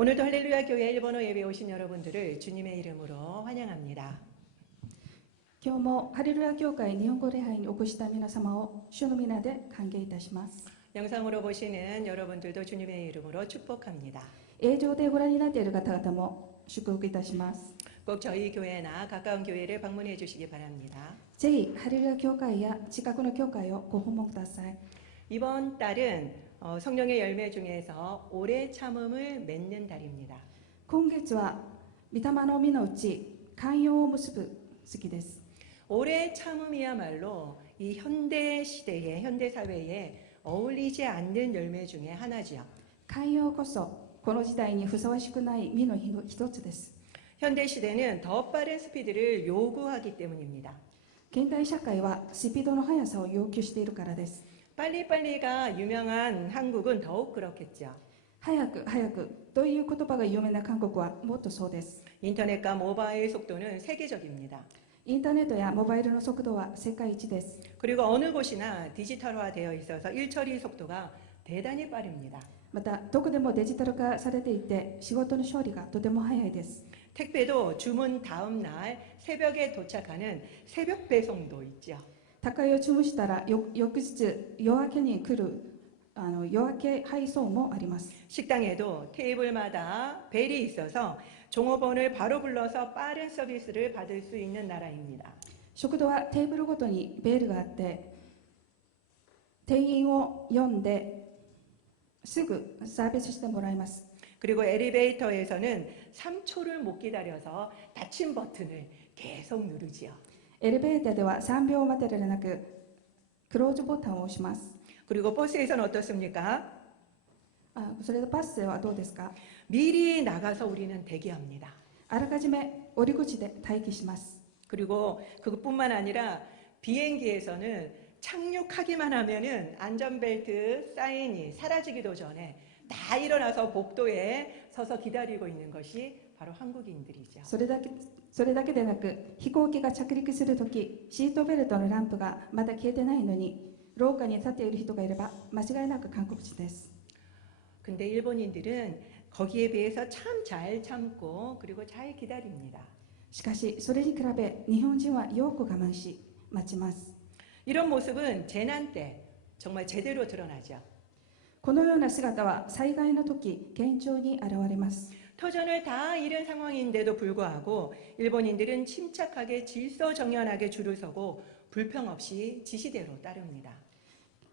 오늘도 할렐루야 교회 일본어 예배 오신 여러분들을 주님의 이름으로 환영합니다. 今日もハレルヤ教会日本語礼拝にお越しした皆様を主の皆で歓迎いたします。 영상으로 보시는 여러분들도 주님의 이름으로 축복합니다. 映像でご覧になっている方々も祝福いたします。 꼭 저희 교회나 가까운 교회를 방문해 주시기 바랍니다. ぜひハレルヤ教会や近くの教会をご訪問ください。 이번 달은 성령의 열매 중에서 오래 참음을 맺는 달입니다. 今月は御霊の実のうち寛容を結ぶ月です。 오래 참음이야말로 이 현대 시대에 현대 사회에 어울리지 않는 열매 중에 하나지요. 寛容こそこの時代にふさわしくない実の一つです。 현대 시대는 더 빠른 스피드를 요구하기 때문입니다. 現代社会はスピードの速さを要求しているからです。 빨리빨리가 유명한 한국은 더욱 그렇겠죠. 早く早くという言葉が有名な韓国はもっとそうです。 인터넷과 모바일 속도는 세계적입니다. インターネットやモバイルの速度は世界一です。 그리고 어느 곳이나 디지털화되어 있어서 일처리 속도가 대단히 빠릅니다. またどこでもデジタル化されていて仕事の処理がとても早いです。 택배도 주문 다음 날 새벽에 도착하는 새벽 배송도 있죠. 宅配を注文したら翌日夜明けに来る夜明け配送もあります。 식당에도 테이블마다 벨이 있어서 종업원을 바로 불러서 빠른 서비스를 받을 수 있는 나라입니다. 食堂はテーブルごとにベールがあって店員を呼んですぐサービスしてもらいます。 그리고 엘리베이터에서는 3초를 못 기다려서 닫힌 버튼을 계속 누르지요. エレベーターでは3秒待てられなくクローズボタンを押します。 그리고 버스에서는 어떻습니까? それでバスはどうですか？ 미리 나가서 우리는 대기합니다. あらかじめ降り口で待機します。 그리고 그것뿐만 아니라 비행기에서는 착륙하기만 하면은 안전벨트 사인이 사라지기도 전에 다 일어나서 복도에 서서 기다리고 있는 것이 바로 한국인들이죠. それだけでなく飛行機が着陸するときシートベルトのランプがまだ消えてないのに廊下に立っている人がいれば間違いなく韓国人です。 근데 일본인들은 거기에 비해서 참 잘 참고 그리고 잘 기다립니다. しかしそれに比べ日本人はよく我慢し待ちます。 이런 모습은 재난 때 정말 제대로 드러나죠. このような姿は災害の時顕著に現れます。 터전을 다 잃은 상황인데도 불구하고 일본인들은 침착하게 질서정연하게 줄을 서고 불평 없이 지시대로 따릅니다.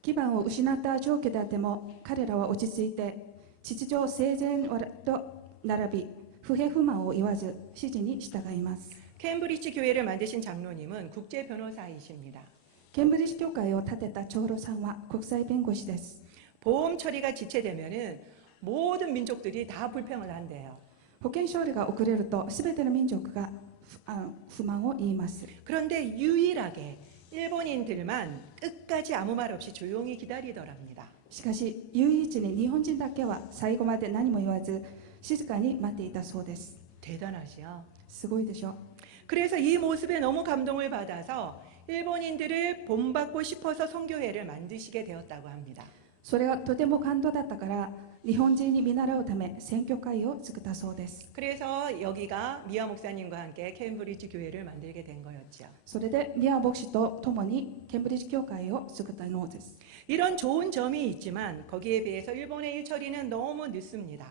基盤を失った状況であっても彼らは落ち着いて秩序整然と並び不平不満を言わず指示に従います。 케임브리지 교회를 만드신 장로님은 국제 변호사이십니다. ケンブリッジ教会を建てた長老さんは国際弁護士です。 보험 처리가 지체되면은 모든 민족들이 다 불평을 한대요. 保険処理が遅れると全ての民族が不満を言います。 그런데 유일하게 일본인들만 끝까지 아무 말 없이 조용히 기다리더랍니다. しかし唯一に日本人だけは最後まで何も言わず静かに待っていたそうです。 대단하죠. すごいでしょ。 그래서 이 모습에 너무 감동을 받아서 일본인들을 본받고 싶어서 선교회를 만드시게 되었다고 합니다. それはとても感動だったから日本人に見習うため選挙会を作ったそうです。 그래서 여기가 미아 목사님과 함께 케임브리지 교회를 만들게 된 거였죠. それでミア牧師と共にケンブリッジ教会を作ったのです。 이런 좋은 점이 있지만 거기에 비해서 일본의 일처리는 너무 늦습니다.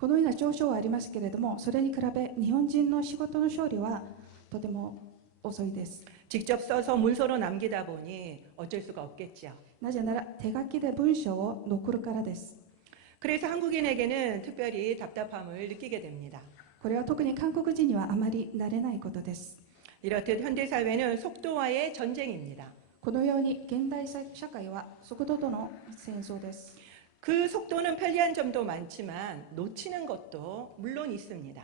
このような長所はありますけれどもそれに比べ日本人の仕事の処理はとても遅いです。 직접 써서 문서로 남기다 보니 어쩔 수가 없겠죠. なぜなら手書きで文章を残るからです。 그래서 한국인에게는 특별히 답답함을 느끼게 됩니다. これは特に韓国人にはあまり慣れないことです。 이렇듯 현대사회는 속도와의 전쟁입니다. このように現代社会は速度との戦争です。 그 속도는 편리한 점도 많지만 놓치는 것도 물론 있습니다.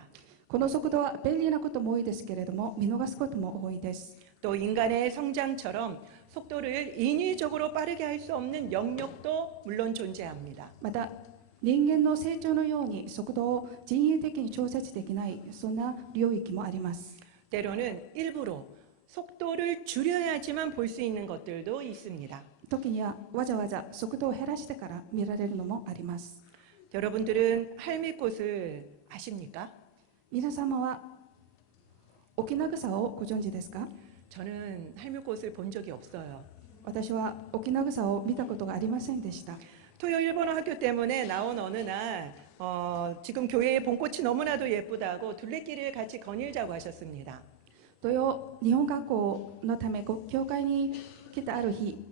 この速度は便利なことも多いですけれども見逃すことも多いです。 또 인간의 성장처럼 속도를 인위적으로 빠르게 할 수 없는 영역도 물론 존재합니다. また人間の成長のように速度を人為的に調節できないそんな領域もあります。 때로는 일부러 속도를 줄여야지만 볼 수 있는 것들도 있습니다. 時にはわざわざ速度を減らしてから見られるのもあります。 여러분들은 할미꽃을 아십니까? 皆様はオキナグサをご存知ですか？ 저는 할미꽃을 본 적이 없어요. 私はオキナグサを見たことがありませんでした。 토요 일본어 학교 때문에 나온 어느 날 지금 교회의 봄꽃이 너무나도 예쁘다고 둘레길을 같이 거닐자고 하셨습니다. 土曜日本学校のため教会に来たある日、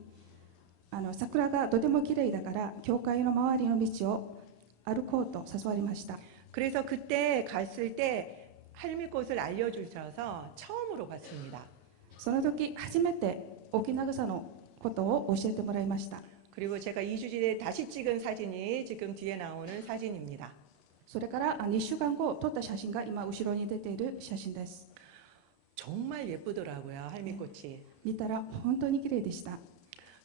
桜がとても綺麗だから教会の周りの道を歩こうと誘われました。 그래서 그때 갔을 때 할미꽃을 알려주셔서 처음으로 봤습니다. その時初めてオキナグサのことを教えてもらいました。 그리고 제가 2주 뒤에 다시 찍은 사진이 지금 뒤에 나오는 사진입니다. それから2週間後撮った写真が今後ろに出ている写真です。 정말 예쁘더라고요, 할미꽃이. 見たら本当に綺麗でした。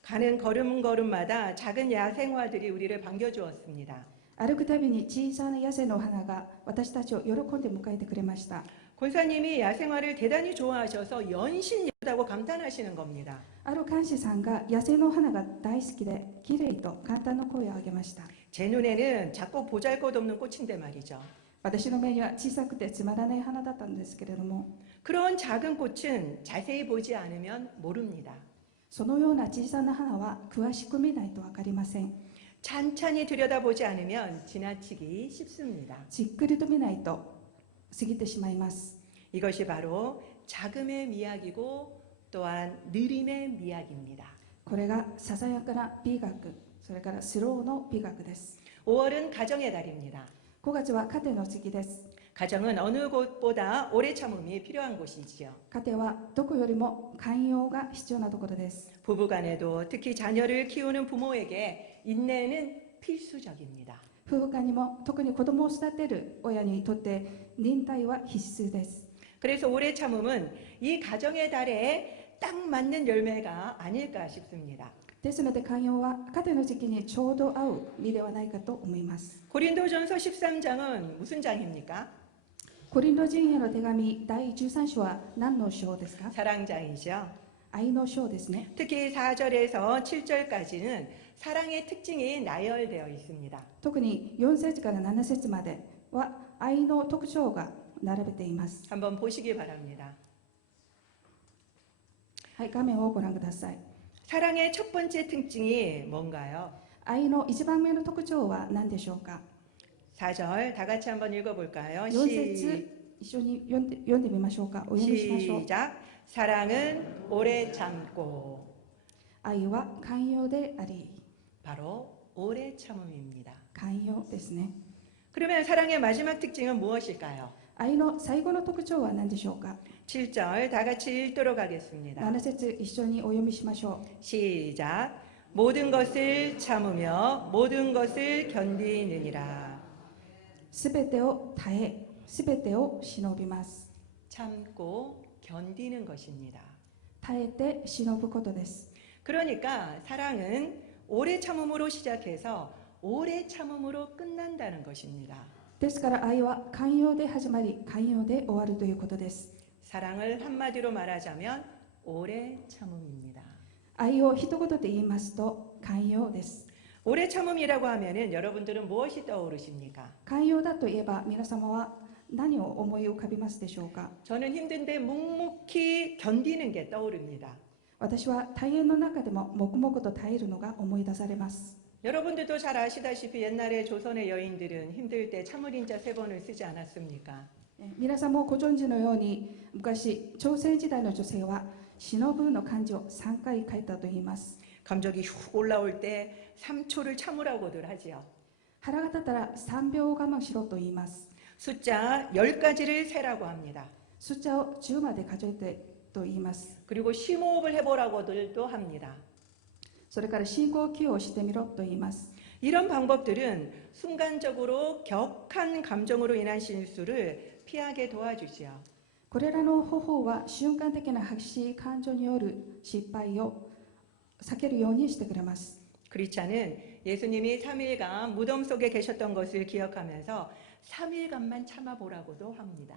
가는 걸음걸음마다 작은 야생화들이 우리를 반겨주었습니다. 歩くたびに小さな野生の花が私たちを喜んで迎えてくれました。 권사님이 야생화를 대단히 좋아하셔서 연신 예쁘다고 감탄하시는 겁니다. ある監視さんが野生の花が大好きで綺麗と簡単な声を上げました。 제 눈에는 작고 보잘것없는 꽃인데 말이죠. 私の目には小さくてつまらない花だったんですけれども、 그런 작은 꽃은 자세히 보지 않으면 모릅니다. そのような小さな花は詳しく見ないと分かりません。 찬찬히 들여다보지 않으면 지나치기 쉽습니다. じっくりと見ないと過ぎてしまいます。 이것이 바로 자금의 미학이고 또한 느림의 미학입니다. これがささやかな美学、それからスローの美学です。 5월은 가정의 달입니다. 5月は家庭の月です。 가정은 어느 곳보다 오래 참음이 필요한 곳이지요. 家庭はどこよりも寛容が必要なところです。 부부간에도 특히 자녀를 키우는 부모에게 인내는 필수적입니다. 夫婦間にも特に子供を育てる親にとって忍耐は必須です。 그래서 오래 참음은 이 가정의 달에 딱 맞는 열매가 아닐까 싶습니다. ですので寛容は家庭の時期にちょうど合う実ではないかと思います。 고린도전서 13장은 무슨 장입니까? コリント人への手紙第13章は何の章ですか？ 사랑장이죠. 愛の章ですね。 특히 4절에서 7절까지는 사랑의 특징이 나열되어 있습니다. 特に4節から7節までは愛の特徴が並べています。 한번 보시기 바랍니다. はい、画面をご覧ください。 사랑의 첫 번째 특징이 뭔가요? 愛の一番目の特徴は何でしょうか？ 4절 다 같이 한번 읽어볼까요? 4節一緒に読んでみましょうか。お読みしましょう。 시작. 사랑은 오래 참고 愛は寛容であり、 바로 오래 참음입니다. 寛容ですね。 그러면 사랑의 마지막 특징은 무엇일까요? 愛の最後の特徴は何でしょうか？ 7절 다 같이 읽도록 하겠습니다. 7節一緒にお読みしましょう。 시작. 모든 것을 참으며 모든 것을 견디느니라. すべてを耐え、すべてを忍びます。 참고 견디는 것입니다. 耐えて忍ぶことです。 그러니까 사랑은 오래 참음으로 시작해서 오래 참음으로 끝난다는 것입니다. ですから愛は寛容で始まり、寛容で終わるということです。 사랑을 한마디로 말하자면 오래 참음입니다. 愛を一言で言いますと寛容です。 오래 참음이라고 하면은 여러분들은 무엇이 떠오르십니까? 寛容だといえば皆様は何を思い浮かびますでしょうか？ 저는 힘든데 묵묵히 견디는 게 떠오릅니다. 私は大変の中でも黙々と耐えるのが思い出されます。 여러분들도 잘 아시다시피 옛날에 조선의 여인들은 힘들 때 참을인자 3번을 쓰지 않았습니까? 皆さんもご存知のように昔朝鮮時代の女性は忍ぶの漢字を3回書いたといいます。 감정이 훅 올라올 때 3초를 참으라고들 하지요. 腹が立ったら3秒我慢しろと言います。 숫자 10가지를 세라고 합니다. 숫자を10まで数えてと言います。 그리고 심호흡을 해보라고들도 합니다. それから深呼吸をしてみろと言います。 이런 방법들은 순간적으로 격한 감정으로 인한 실수를 피하게 도와주지요. これらの方法は瞬間的な激しい感情による失敗を避けるようにしてくれます。 크리스찬은 예수님이 3일간 무덤 속에 계셨던 것을 기억하면서 3일간만 참아보라고도 합니다.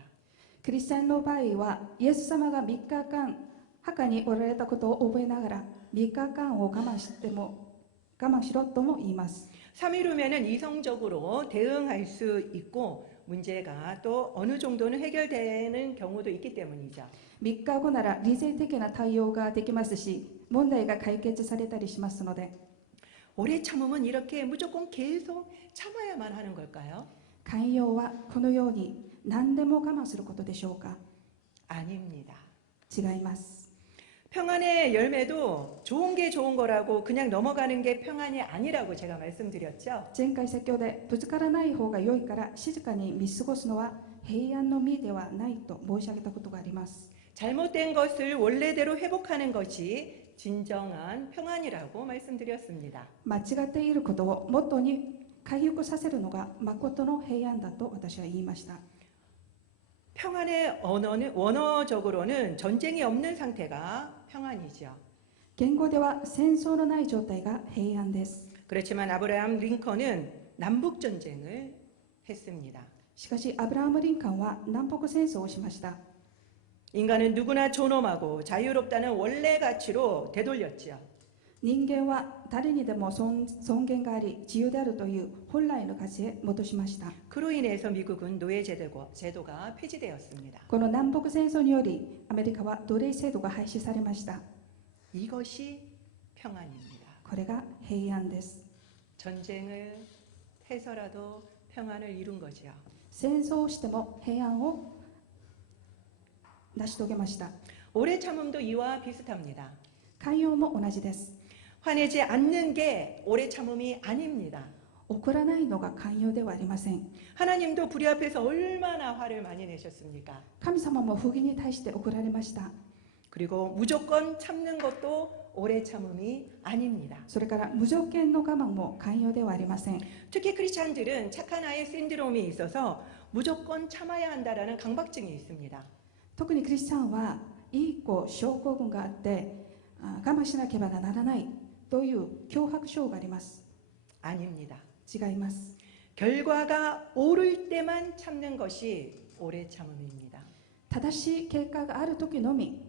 クリスチャンの場合はイエス様が3日間墓におられたことを覚えながら3日間を我慢しろとも言います。 3일 후면은 이성적으로 대응할 수 있고 문제가 또 어느 정도는 해결되는 경우도 있기 때문이죠. 3日後なら理性的な対応ができますし、問題が解決されたりしますので、 오래 참으면 이렇게 무조건 계속 참아야만 하는 걸까요? 寛容はこのように何でも我慢することでしょうか。 아닙니다. 違います。 평안의 열매도 좋은 게 좋은 거라고 그냥 넘어가는 게 평안이 아니라고 제가 말씀드렸죠. 前回説教でぶつからない方が良いから静かに見過ごすのは平安の実ではないと申し上げたことがあります。 잘못된 것을 원래대로 회복하는 것이 진정한 평안이라고 말씀드렸습니다. 間違っていることを元に回復させるのが誠の平安だと私は言いました。 평안의 언어는 원어적으로는 전쟁이 없는 상태가 평안이죠. 言語では戦争のない状態が平安です。 그렇지만 아브라함 링컨은 남북 전쟁을 했습니다. しかしアブラハム・リンカンは南北戦争をしました。 인간은 누구나 존엄하고 자유롭다는 원래 가치로 되돌렸죠. 人間は誰にでも尊厳があり自由であるという本来の価値へ戻しました。 그로 인해서 미국은 노예 제도가 폐지되었습니다. この南北戦争によりアメリカは奴隷制度が廃止されました。 이것이 평안입니다. これが平安です。 전쟁을 해서라도 평안을 이룬 거죠. 戦争をしても平安を成し遂げました。 오래 참음도 이와 비슷합니다. 寛容も同じです。 화내지 않는 게 오래 참음이 아닙니다. 怒らないのが寛容ではありません。 하나님도 불의 앞에서 얼마나 화를 많이 내셨습니까? 神様も不義に対して怒られました。 그리고 무조건 참는 것도 오래 참음이 아닙니다. それから無条件の我慢も寛容ではありません。 특히 크리스찬들은 착한 아이 신드롬이 있어서 무조건 참아야 한다라는 강박증이 있습니다. 特にクリスチャンはいい子症候群があって我慢しなければならないという脅迫症があります。 아닙니다. 違います。 결과가 오를 때만 참는 것이 오래 참음입니다. 正しい結果がある時のみ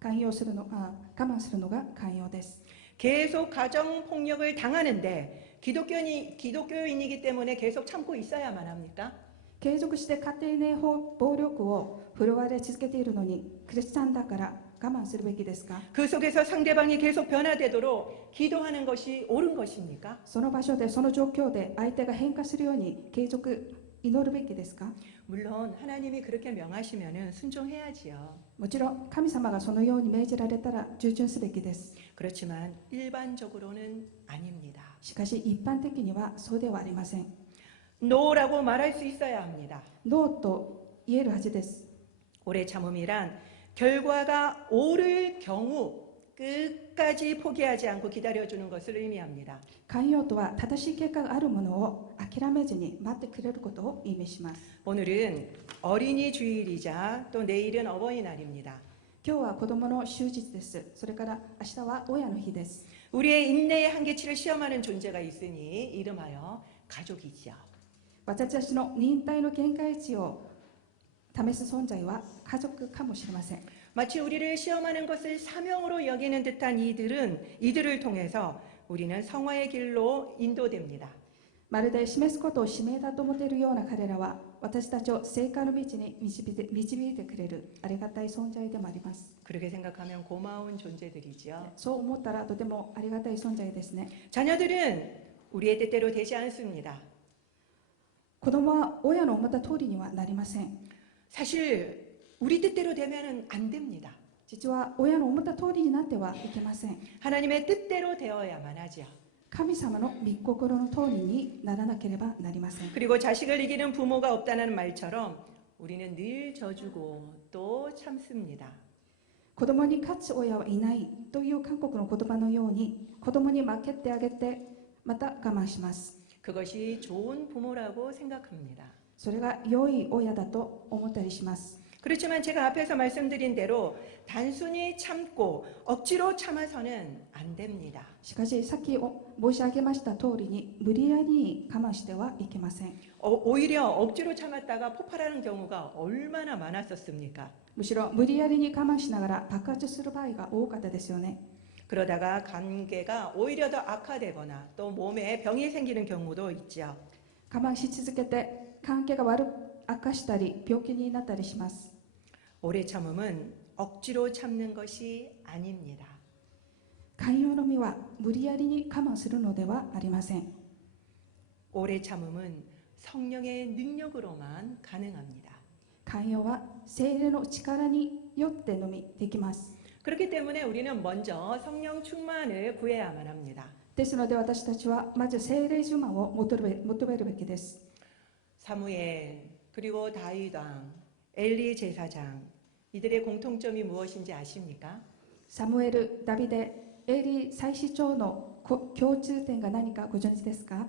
寛容するの我慢するのが寛容です。 계속 가정 폭력을 당하는데 기독교인이기 때문에 계속 참고 있어야만 합니까? 継続して家庭内暴力を振るわれ続けているのにクリスチャンだから我慢するべきですか？ 그 속에서 상대방이 계속 변화되도록 기도하는 것이 옳은 것입니까? その場所でその状況で相手が変化するように継続祈るべきですか？ 물론 하나님이 그렇게 명하시면 순종해야지요. もちろん神様がそのように命じられたら従順すべきです。 그렇지만 일반적으로는 아닙니다. しかし一般的にはそうではありません。 노라고 말할 수 있어야 합니다. ノーと言えるはずです。 오래 참음이란 결과가 옳을 경우 끝까지 포기하지 않고 기다려주는 것을 의미합니다. 寛容とは正しい結果があるものを諦めずに待ってくれることを意味します。 오늘은 어린이 주일이자 또 내일은 어버이날입니다. 今日は子供の終日です。それから明日は親の日です。 우리의 인내의 한계치를 시험하는 존재가 있으니 이름하여 가족이지요. 私たちの忍耐の限界値を試す存在は家族かもしれません。 마치 우리를 시험하는 것을 사명으로 여기는 듯한 이들을 통해서 우리는 성화의 길로 인도됩니다. まるで示すことを使命だと思っているような彼らは私たちを聖火の道に導いてくれるありがたい存在でもあります。 그렇게 생각하면 고마운 존재들이지요. そう思ったらとてもありがたい存在ですね。 자녀들은 우리의 뜻대로 되지 않습니다. 子供は親の思った通りにはなりません。 사실 우리 뜻대로 되면 안 됩니다. 実は親の思った通りになってはいけません。 하나님의 뜻대로 되어야만 하죠. 神様の御心の通りにならなければなりません。 그리고 자식을 이기는 부모가 없다는 말처럼 우리는 늘 져주고 또 참습니다. 子供に勝つ親はいないという韓国の言葉のように子供に負けてあげてまた我慢します。 그것이 좋은 부모라고 생각합니다. それが良い親だと思ったりします。 그렇지만 제가 앞에서 말씀드린 대로 단순히 참고 억지로 참아서는 안 됩니다. しかしさっき申し上げました通りに無理やりに我慢してはいけません。 오히려 억지로 참았다가 폭발하는 경우가 얼마나 많았었습니까? むしろ無理やりに我慢しながら爆発する場合が多かったですよね。 그러다가 관계가 오히려 더 악화되거나 또 몸에 병이 생기는 경우도 있죠. 我慢し続けて関係が悪化したり病気になったりします。 오래 참음은 억지로 참는 것이 아닙니다. 寛容の実は無理やりに我慢するのではありません。 오래 참음은 성령의 능력으로만 가능합니다. 寛容は聖霊の力によってのみできます。 그렇기 때문에 우리는 먼저 성령 충만을 구해야만 합니다. ですので私たちはまず聖霊充満を求めるべきです。 사무엘 그리고 다윗 왕, 엘리 제사장 이들의 공통점이 무엇인지 아십니까? サムエル、ダビデ、エリ祭司長の共通点が何かご存知ですか？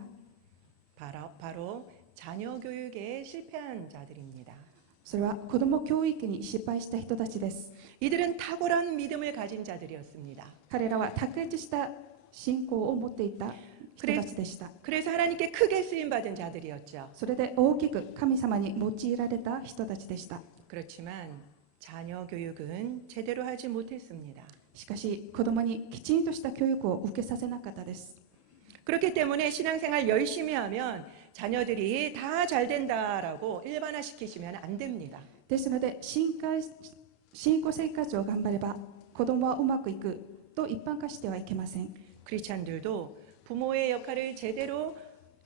바로 자녀 교육에 실패한 자들입니다. それは子ども教育に失敗した人たちです。 이들은 탁월한 믿음을 가진 자들이었습니다. 彼らは卓越した信仰を持っていた人たちでした。 그래서 하나님께 크게 쓰임 받은 자들이었죠. それで大きく神様に用いられた人たちでした。 그렇지만 자녀 교육은 제대로 하지 못했습니다. しかし子どもにきちんとした教育を受けさせなかったです。 그렇기 때문에 신앙생활 열심히 하면 자녀들이 다 잘 된다라고 일반화시키시면 안 됩니다. ですので信仰生活を頑張れば子どもはうまくいくと一般化してはいけません。 크리스찬들도 부모의 역할을 제대로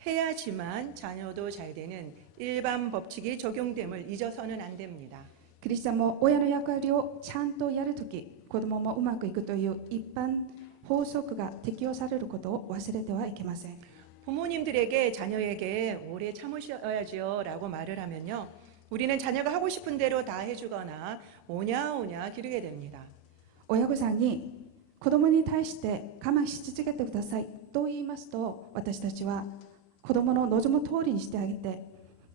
해야지만 자녀도 잘 되는 일반 법칙이 적용됨을 잊어서는 안 됩니다. クリスチャンも親の役割をちゃんとやるとき、子どももうまくいくという一般法則が適用されることを忘れてはいけません。 부모님들에게 자녀에게 오래 참으셔야죠 라고 말을 하면요. 우리는 자녀가 하고 싶은 대로 다 해주거나 오냐오냐 기르게 됩니다. 親御さんに子どもに対して我慢し続けてくださいと言いますと、私たちは子どもの望む通りにしてあげて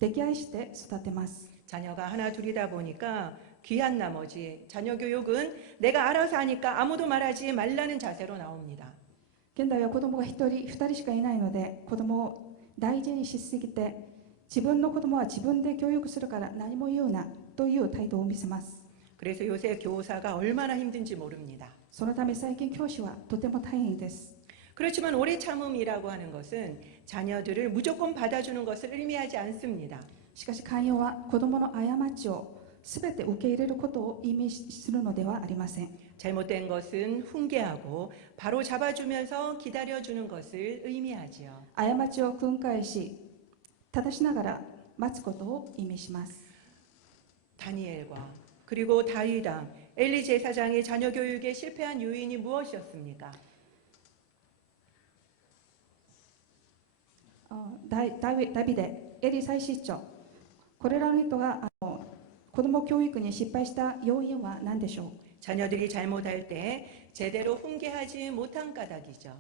溺愛して育てます。 자녀가 하나 둘이다 보니까 귀한 나머지 자녀 교육은 내가 알아서 하니까 아무도 말하지 말라는 자세로 나옵니다. 現代は子どもが1人2人しかいないので、子どもを大事にしすぎて、自分の子どもは自分で教育するから何も言うなという態度を見せます。 그래서 요새 교사가 얼마나 힘든지 모릅니다. そのため最近教師はとても大変です。 그렇지만 오래 참음이라고 하는 것은 자녀들을 무조건 받아주는 것을 의미하지 않습니다. しかし寛容は子どもの過ちをすべて受け入れることを意味するのではありません。 잘못된 것은 훈계하고 바로 잡아주면서 기다려주는 것을 의미하지요. 過ちを訓戒し、正しながら待つことを意味します。 다니엘과 그리고 다윗 왕, 엘리 제사장의 자녀 교육에 실패한 요인이 무엇이었습니까? ダビデ、エリ祭司長、これらの人が子ども教育に失敗した要因は何でしょう？ 자녀들이 잘못할 때 제대로 훈계하지 못한 까닭이죠.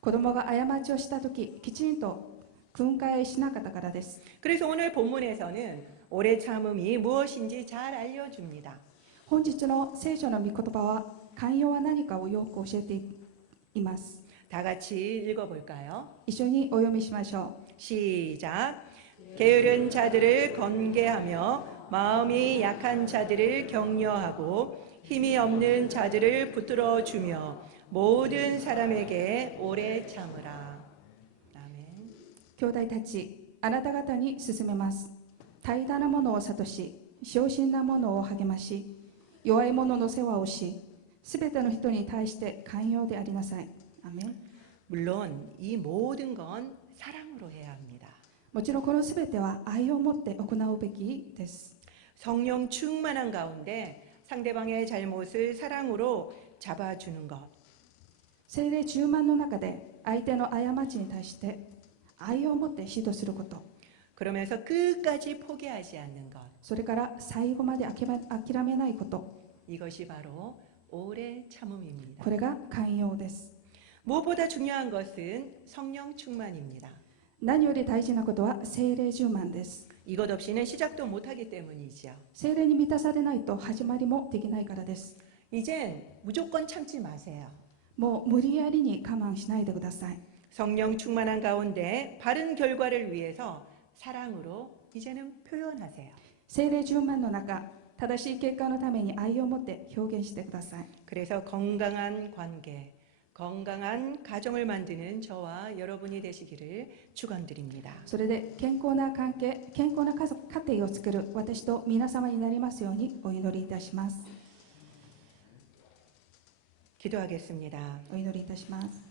子どもが過ちをしたとき、きちんと訓戒しなかったからです。 그래서 오늘 본문에서는 오래 참음이 무엇인지 잘 알려줍니다. 本日の聖書の御言葉は、寛容は何かをよく教えています。 다 같이 읽어볼까요? 一緒にお読みしましょ 시작. 게으른 자들을 건개하며 마음이 약한 자들을 격려하고 힘이 없는 자들을 붙들어 주며 모든 사람에게 오래 참으라. 아멘. う。兄弟たち、あなた方に勧めます。怠惰なものを諭し、小心なものを励まし、弱い者の世話をし、すべての人に対して寛容でありなさい。アメン。 물론 이 모든 건 사랑으로 해야 합니다. もちろんこのすべては愛を持って行うべきです。 성령 충만한 가운데 상대방의 잘못을 사랑으로 잡아주는 것. 聖霊充満の中で相手の過ちに対して愛を持って指導すること。 그러면서 끝까지 포기하지 않는 것. それから最後まで諦めないこと。 이것이 바로 오래 참음입니다. これが寛容です。 무엇보다 중요한 것은 성령 충만입니다. 何より大事なことは聖霊充満です。 이것 없이는 시작도 못하기 때문이죠. 聖霊に満たされないと始まりもできないからです。 이젠 무조건 참지 마세요. もう無理やりに我慢しないでください。 성령 충만한 가운데 바른 결과를 위해서 사랑으로 이제는 표현하세요. 聖霊充満の中、正しい結果のために愛を持って表現してください。 그래서 건강한 관계, 건강한 가정을 만드는 저와 여러분이 되시기를 축원드립니다. それで健康な関係、健康な家族家庭を作る私と皆様になりますようにお祈りいたします。 기도하겠습니다. お祈りいたします。